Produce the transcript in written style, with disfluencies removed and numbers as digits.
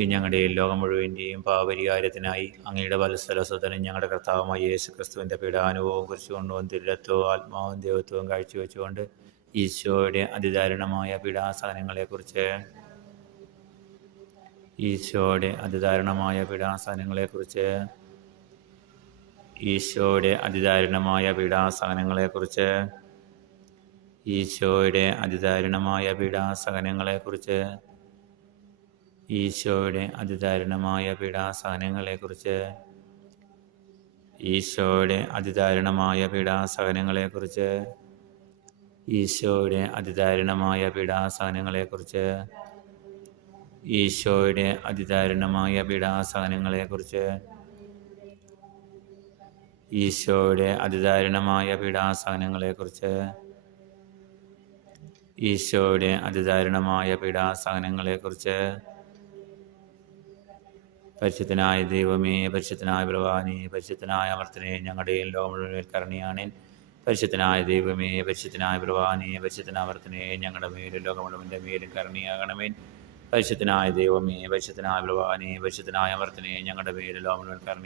ഈ ഞങ്ങളുടെയും ലോകം മുഴുവൻ്റെയും പാപപരിഹാരത്തിനായി അങ്ങയുടെ വത്സലസുതനും ഞങ്ങളുടെ കർത്താവുമായ യേശു ക്രിസ്തുവിൻ്റെ പീഡാനുഭവവും കുറിച്ചുകൊണ്ടും തിരുരത്വവും ആത്മാവും ദൈവത്വവും കാഴ്ചവെച്ചുകൊണ്ട് ഈശോയുടെ അതിദാരുണമായ പീഡാസഹനങ്ങളെക്കുറിച്ച് ഈശോയുടെ അതിദാരുണമായ പീഡാസഹനങ്ങളെക്കുറിച്ച് ഈശോയുടെ അതിദാരുണമായ പീഡാസഹനങ്ങളെക്കുറിച്ച് ഈശോയുടെ അതിദാരുണമായ പീഡാസഹനങ്ങളെക്കുറിച്ച് ഈശോയുടെ അതിദാരുണമായ പീഡാസഹനങ്ങളെക്കുറിച്ച് ഈശോയുടെ അതിദാരുണമായ പീഡാസഹനങ്ങളെക്കുറിച്ച് ഈശോയുടെ അതിദാരുണമായ പീഡാസഹനങ്ങളെക്കുറിച്ച് ഈശോയുടെ അതിദാരുണമായ പീഡാസഹനങ്ങളെക്കുറിച്ച് ഈശോയുടെ അതിദാരുണമായ പീഡാസഹനങ്ങളെക്കുറിച്ച് ഈശോയുടെ അതിദാരുണമായ പീഡാസഹനങ്ങളെക്കുറിച്ച് പരിശുദ്ധനായ ദൈവമേ, പരിശുദ്ധനായ ബലവാനേ, പരിശുദ്ധനായ അമർത്തനെ, ഞങ്ങളുടെയും ലോകം മുഴുവൻ കരുണയാണേൻ. പരിശുദ്ധനായ ദൈവമേ, പരിശുദ്ധനായ ബലവാനേ, പരിശുദ്ധനായ അമർത്തനെ, ഞങ്ങളുടെ മേലും ലോകം മുഴുവൻ്റെ മേലും കരുണയാകണമേൻ. പരിശുദ്ധനായ ദൈവമേ, പരിശുദ്ധനായ ബലവാനേ, പരിശുദ്ധനായ അമർത്തനെ, ഞങ്ങളുടെ മേലും ലോകം മുഴുവൻ കരുണയാകണമേൻ.